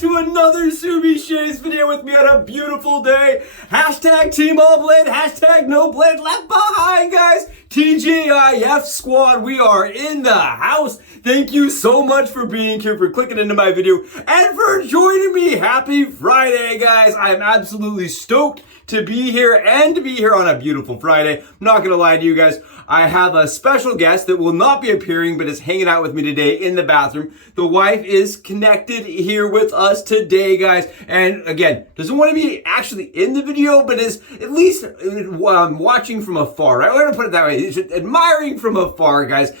to another Subi Shaves video with me on a beautiful day. Hashtag Team All Blade, hashtag No Blade Left Behind, guys. TGIF squad, we are in the house. Thank you so much for being here, for clicking into my video, and for joining me. Happy Friday, guys. I am absolutely stoked to be here and to be here on a beautiful Friday. I'm not gonna lie to you guys. I have a special guest that will not be appearing, but is hanging out with me today in the bathroom. The wife is connected here with us today, guys. And again, doesn't want to be actually in the video, but is at least watching from afar, right? We're gonna put it that way. Admiring from afar, guys.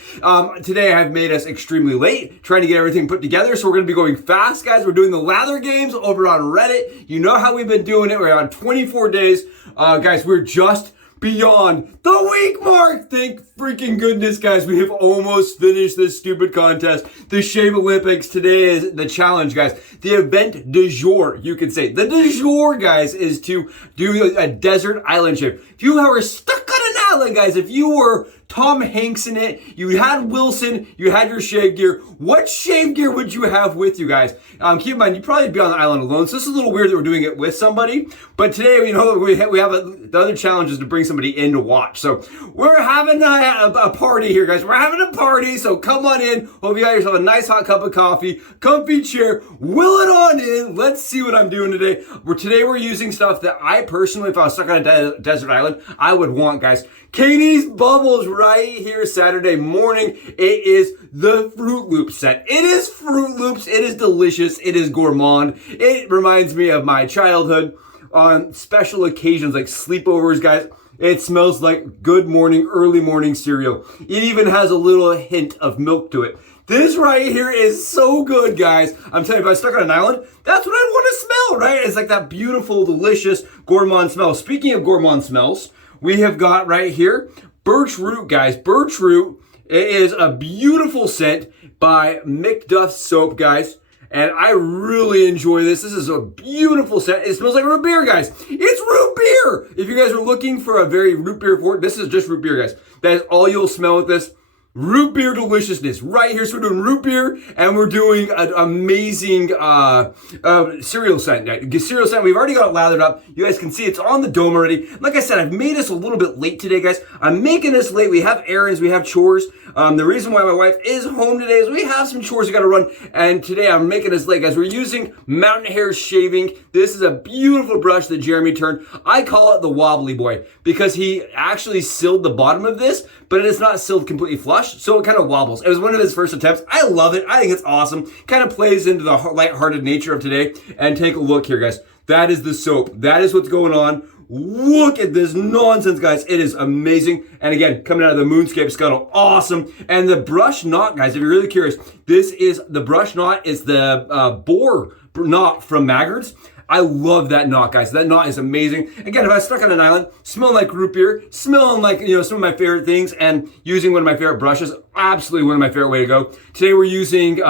Today I've made us extremely late, trying to get everything put together. So we're gonna be going fast, guys. We're doing the Lather games over on Reddit. You know how we've been doing it. We're on 24 days. Guys, we're just beyond the week mark. Thank freaking goodness, guys. We have almost finished this stupid contest. The Shave Olympics today is the challenge, guys. The event du jour, you could say. The du jour, guys, is to do a desert island shave. If you were stuck on an island, guys, if you were Tom Hanks in it, you had Wilson, you had your shave gear. What shave gear would you have with you, guys? Keep in mind, you'd probably be on the island alone, so this is a little weird that we're doing it with somebody. But today, you know, we have the other challenge is to bring somebody in to watch. So we're having a party here, guys. We're having a party, so come on in. Hope you got yourself a nice hot cup of coffee, comfy chair, will it on in. Let's see what I'm doing today. Today we're using stuff that I personally, if I was stuck on a desert island, I would want, guys. Caties Bubbles right here Saturday morning. It is the Fruit Loops set. It is Fruit Loops. It is delicious. It is gourmand. It reminds me of my childhood on special occasions like sleepovers, guys. It smells like good morning, early morning cereal. It even has a little hint of milk to it. This right here is so good, guys. I'm telling you, if I was stuck on an island, that's what I want to smell, right? It's like that beautiful, delicious gourmand smell. Speaking of gourmand smells, we have got right here Birch Root, guys. Birch Root. It is a beautiful scent by Macduffs soap, guys. And I really enjoy this. This is a beautiful scent. It smells like root beer, guys. It's root beer. If you guys are looking for a very root beer fort, this is just root beer, guys. That is all you'll smell with this. Root beer deliciousness right here. So we're doing root beer and we're doing an amazing cereal scent. Cereal scent, we've already got it lathered up. You guys can see it's on the dome already. Like I said, I've made this a little bit late today, guys. I'm making this late. We have errands, we have chores. The reason why my wife is home today is we have some chores we got to run. And today I'm making this late, guys. We're using Mountain Hare shaving. This is a beautiful brush that Jeremy turned. I call it the Wobbly Boy because he actually sealed the bottom of this, but it's not sealed completely flush. So it kind of wobbles. It was one of his first attempts. I love it. I think it's awesome. Kind of plays into the lighthearted nature of today. And take a look here, guys. That is the soap. That is what's going on. Look at this nonsense, guys. It is amazing. And again, coming out of the Moonscape Scuttle. Awesome. And the brush knot, guys, if you're really curious, this is the brush knot. Is the boar knot from Macduffs. I love that knot, guys. That knot is amazing. Again, if I was stuck on an island, smelling like root beer, smelling like, you know, some of my favorite things, and using one of my favorite brushes, absolutely one of my favorite way to go. Today we're using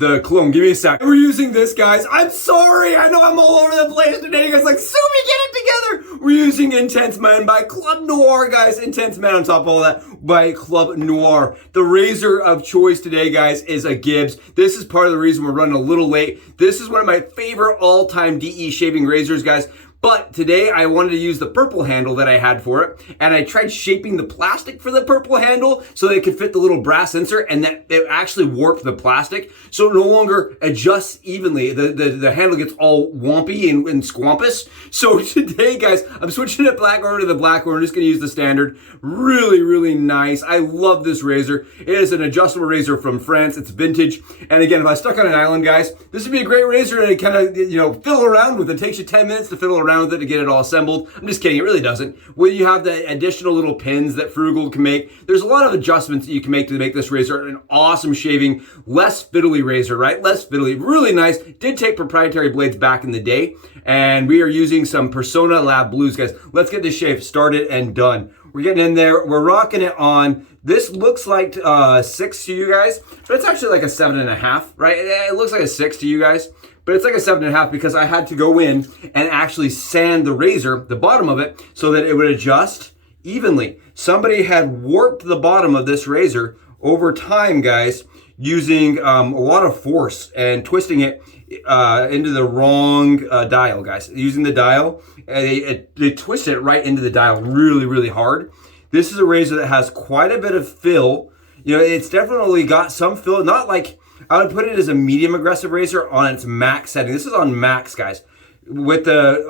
the cologne. Give me a sec. We're using this, guys. I'm sorry. I know I'm all over the place today. You guys like, Subi, get it together. We're using Intense Man by Club Noir, guys. Intense Man on top of all that by Club Noir. The razor of choice today, guys, is a Gibbs. This is part of the reason we're running a little late. This is one of my favorite all-time DE shaving razors, guys. But today I wanted to use the purple handle that I had for it, and I tried shaping the plastic for the purple handle so that it could fit the little brass sensor, and that it actually warped the plastic, so it no longer adjusts evenly. The handle gets all wompy and squampus. So today, guys, I'm switching it black over to the black one. I'm just gonna use the standard. Really, really nice. I love this razor. It is an adjustable razor from France. It's vintage. And again, if I was stuck on an island, guys, this would be a great razor to kind of, you know, fiddle around with. It takes you 10 minutes to fiddle around with it to get it all assembled. I'm just kidding, it really doesn't. When you have the additional little pins that Frugal can make, there's a lot of adjustments that you can make to make this razor an awesome shaving, less fiddly razor, right? Less fiddly, really nice. Did take proprietary blades back in the day, and we are using some Personna Lab Blues, guys. Let's get this shave started and done. We're getting in there, we're rocking it on. This looks like 6 to you guys, but it's actually like a 7.5, right? It looks like a 6 to you guys. But it's like a 7.5 because I had to go in and actually sand the razor, the bottom of it, so that it would adjust evenly. Somebody had warped the bottom of this razor over time, guys, using a lot of force and twisting it into the wrong dial, guys. Using the dial, they twist it right into the dial really, really hard. This is a razor that has quite a bit of fill. You know, it's definitely got some fill, not like, I would put it as a medium aggressive razor on its max setting. This is on max, guys, with the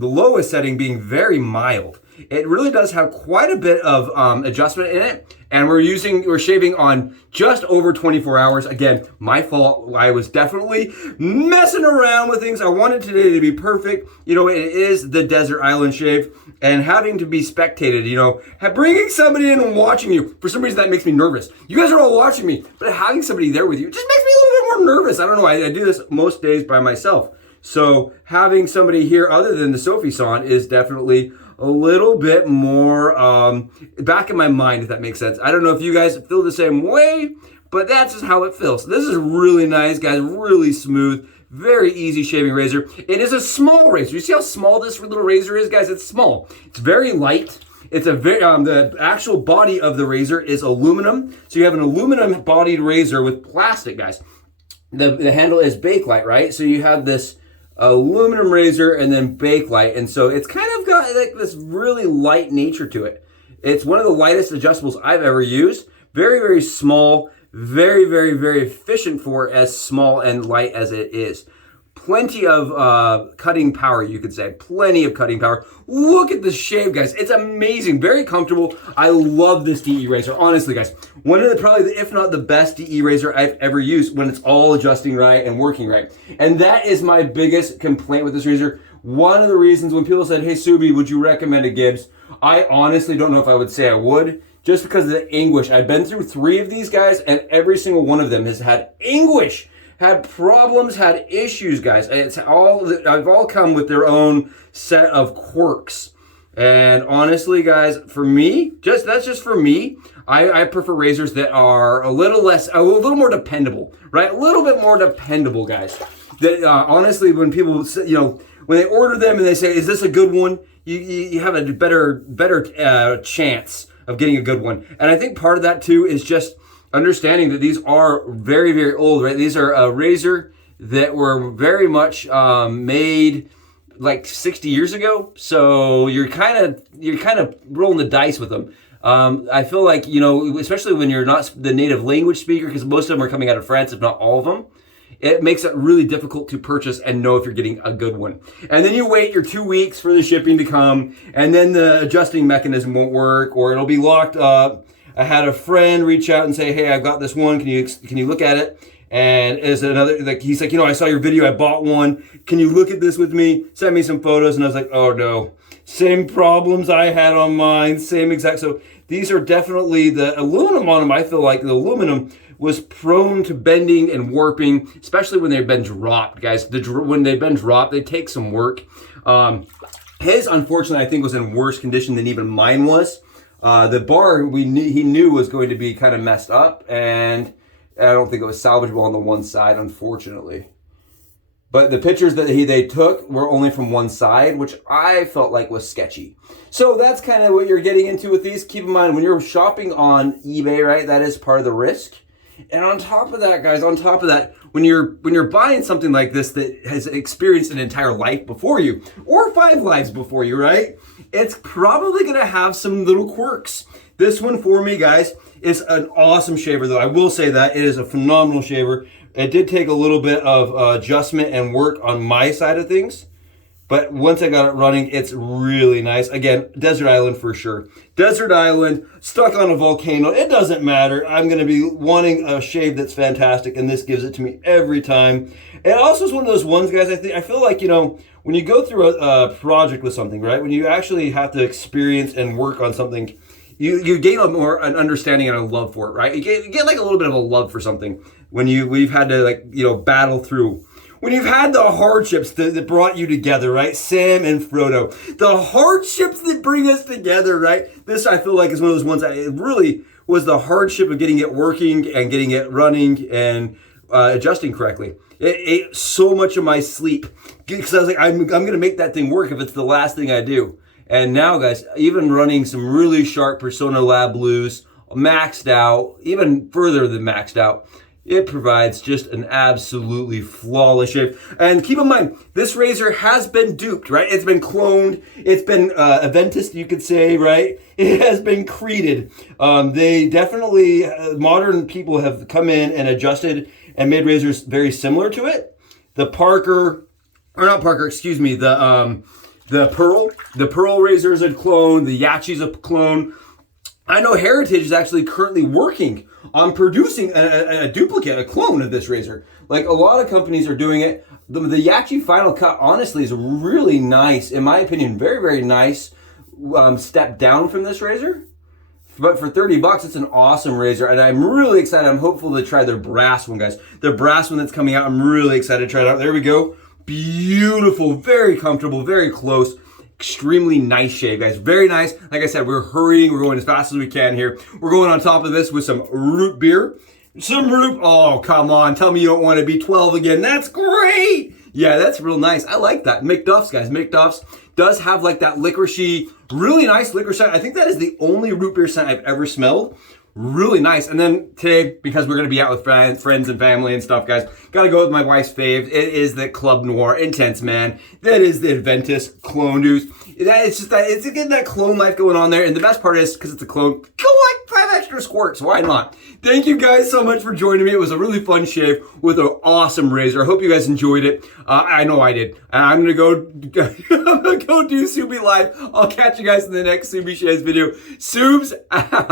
lowest setting being very mild. It really does have quite a bit of adjustment in it, and we're shaving on just over 24 hours. Again, my fault. I was definitely messing around with things. I wanted today to be perfect. You know, it is the desert island shave, and having to be spectated, you know, bringing somebody in and watching you, for some reason that makes me nervous. You guys are all watching me, but having somebody there with you just makes me a little bit more nervous. I don't know. I do this most days by myself. So having somebody here other than the Sophie-san is definitely a little bit more back in my mind, if that makes sense. I don't know if you guys feel the same way, but that's just how it feels. This is really nice, guys, really smooth, very easy shaving razor. It is a small razor. You see how small this little razor is, guys? It's small. It's very light. It's a very, the actual body of the razor is aluminum. So you have an aluminum bodied razor with plastic, guys. The handle is Bakelite, right? So you have this aluminum razor and then Bakelite, and so it's kind of got like this really light nature to it. It's one of the lightest adjustables I've ever used. Very, very small, very, very, very efficient for as small and light as it is. Plenty of cutting power, you could say. Plenty of cutting power. Look at the shave, guys. It's amazing. Very comfortable. I love this DE razor. Honestly, guys. One of the, probably, if not the best DE razor I've ever used when it's all adjusting right and working right. And that is my biggest complaint with this razor. One of the reasons when people said, hey, Subi, would you recommend a Gibbs? I honestly don't know if I would say I would. Just because of the anguish. I've been through 3 of these guys, and every single one of them has had anguish. Had problems, had issues, guys. It's all, they've all come with their own set of quirks. And honestly, guys, for me, that's just for me. I prefer razors that are a little more dependable, right? A little bit more dependable, guys. That honestly, when people, you know, when they order them and they say, "Is this a good one?" You have a better chance of getting a good one. And I think part of that too is just understanding that these are very, very old, right? These are a razor that were very much made like 60 years ago. So you're kind of rolling the dice with them. I feel like, you know, especially when you're not the native language speaker, because most of them are coming out of France, if not all of them, it makes it really difficult to purchase and know if you're getting a good one. And then you wait your 2 weeks for the shipping to come, and then the adjusting mechanism won't work, or it'll be locked up. I had a friend reach out and say, hey, I've got this one. Can you look at it? And as another, like, he's like, you know, I saw your video. I bought one. Can you look at this with me? Send me some photos. And I was like, oh no, same problems I had on mine. Same exact. So these are definitely the aluminum on them. I feel like the aluminum was prone to bending and warping, especially when they've been dropped, guys. When they've been dropped, they take some work. His, unfortunately, I think was in worse condition than even mine was. The bar he knew was going to be kind of messed up, and I don't think it was salvageable on the one side, unfortunately. But the pictures that they took were only from one side, which I felt like was sketchy. So that's kind of what you're getting into with these. Keep in mind, when you're shopping on eBay, right, that is part of the risk. And on top of that, guys, when you're buying something like this that has experienced an entire life before you, or 5 lives before you, right? It's probably gonna have some little quirks. This one for me, guys, is an awesome shaver, though. I will say that it is a phenomenal shaver. It did take a little bit of adjustment and work on my side of things, but once I got it running, it's really nice. Again, desert island for sure. Desert island, stuck on a volcano, it doesn't matter. I'm gonna be wanting a shave that's fantastic, and this gives it to me every time. It also is one of those ones, guys, I feel like, you know, when you go through a project with something, right? When you actually have to experience and work on something, you gain an understanding and a love for it, right? You get like a little bit of a love for something when you've had to, like, you know, battle through. When you've had the hardships that brought you together, right? Sam and Frodo. The hardships that bring us together, right? This, I feel like, is one of those ones that it really was the hardship of getting it working and getting it running and adjusting correctly. It ate so much of my sleep because I was like, I'm going to make that thing work if it's the last thing I do. And now, guys, even running some really sharp Personna Lab blues, maxed out, even further than maxed out, It provides just an absolutely flawless shave. And keep in mind, this razor has been duped, right? It's been cloned. It's been Aventis, you could say, right? It has been created. They definitely, modern people have come in and adjusted and made razors very similar to it. The Pearl razors are cloned. The Yachi's a clone. I know Heritage is actually currently working on producing a duplicate, a clone of this razor. Like a lot of companies are doing it. The Yachi Final Cut, honestly, is a really nice, in my opinion, very, very nice step down from this razor. But for 30 bucks, it's an awesome razor. And I'm really excited. I'm hopeful to try their brass one, guys. Their brass one that's coming out, I'm really excited to try it out. There we go. Beautiful, very comfortable, very close. Extremely nice shave, guys. Very nice. Like I said, we're hurrying. We're going as fast as we can here. We're going on top of this with some root beer. Oh, come on. Tell me you don't want to be 12 again. That's great. Yeah, that's real nice. I like that. Macduffs, guys. Macduffs does have like that licoricey, really nice licorice scent. I think that is the only root beer scent I've ever smelled. Really nice. And then today, because we're going to be out with friends and family and stuff, guys, got to go with my wife's fave. It is the Club Noir Intense Man. That is the Aventis Clone Juice. It's just that, it's getting that clone life going on there. And the best part is, because it's a clone, go like 5 extra squirts. Why not? Thank you guys so much for joining me. It was a really fun shave with an awesome razor. I hope you guys enjoyed it. I know I did. I'm going to go do Subi Live. I'll catch you guys in the next Subi Shaves video. Subs out.